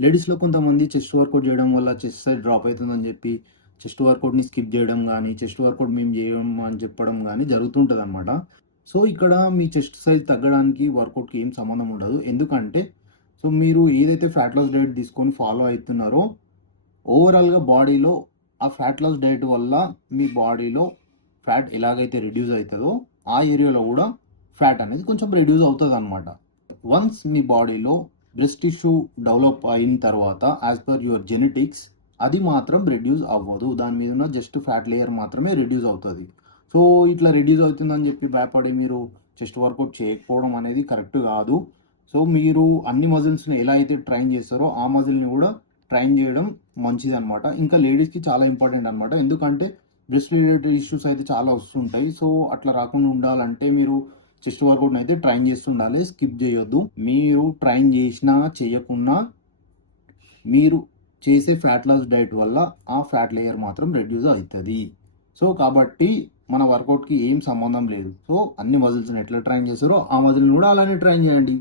లేడీస్‌లో కొంతమంది chest workout చేయడం వల్ల చెస్ట్ సైజ్ డ్రాప్ అయితుందని చెప్పి, చెస్ట్ వర్కౌట్‌ని స్కిప్ చేయడం గానీ, చెస్ట్ వర్కౌట్ మేము చేయము అని చెప్పడం గానీ జరుగుతుంటదనమాట. సో, ఇక్కడ మీ చెస్ట్ సైజ్ తగ్గడానికి వర్కౌట్‌కి ఏం సంబంధం ఉండదు. ఎందుకంటే, సో, మీరు ఏదైతే ఫ్యాట్ లాస్ డైట్ తీసుకొని ఫాలో అయితున్నారో, ఓవరాల్‌గా బాడీలో ఆ ఫ్యాట్ లాస్ డైట్ వల్ల మీ బాడీలో ఫ్యాట్ ఎలాగైతే రిడ్యూస్ అయితదో, ఆ ఏరియాలో గూడా ఫ్యాట్ అనేది కొంచెం రిడ్యూస్ అవుతదనమాట. వన్స్ మీ బాడీలో బ్రెస్ట్ టిష్యూ డెవలప్ అయిన తర్వాత యాజ్ పర్ యువర్ జెనెటిక్స్ అది మాత్రం రెడ్యూస్ అవ్వదు. దాని మీద ఉన్న జస్ట్ ఫ్యాట్ లేయర్ మాత్రమే రెడ్యూస్ అవుతది. సో, ఇట్లా రెడ్యూస్ అవుతుందని చెప్పి భయపడి మీరు చెస్ట్ వర్కౌట్ చేయకపోవడం అనేది కరెక్ట్ కాదు. సో, మీరు అన్ని మజిల్స్‌ని ఎలా అయితే ట్రైన్ చేస్తారో ఆ మజిల్‌ని కూడా ట్రైన్ చేయడం మంచిదనమాట. ఇంకా లేడీస్‌కి చాలా ఇంపార్టెంట్ అనమాట. ఎందుకంటే బ్రెస్ట్ రిలేటెడ్ ఇష్యూస్ అయితే చాలా వస్తుంటాయి. సో, అట్లా రాకుండా ఉండాలంటే మీరు చెస్ట్ వర్కౌట్‌ని అయితే ట్రైన్ చేస్తుండాలి. స్కిప్ చేయొద్దు. మీరు ట్రైన్ చేసినా, చేయకున్నా మీరు చేసే ఫ్యాట్ లాస్ డైట్ వల్ల ఆ ఫ్యాట్ లేయర్ మాత్రం రెడ్యూస్ అయితది. సో, కాబట్టి మన వర్కౌట్‌కి ఏం సంబంధం లేదు. సో, అన్ని మజిల్స్‌ని ఎట్లా ట్రైన్ చేస్తారో ఆ మజిల్‌ని కూడా అలానే ట్రైన్ చేయండి.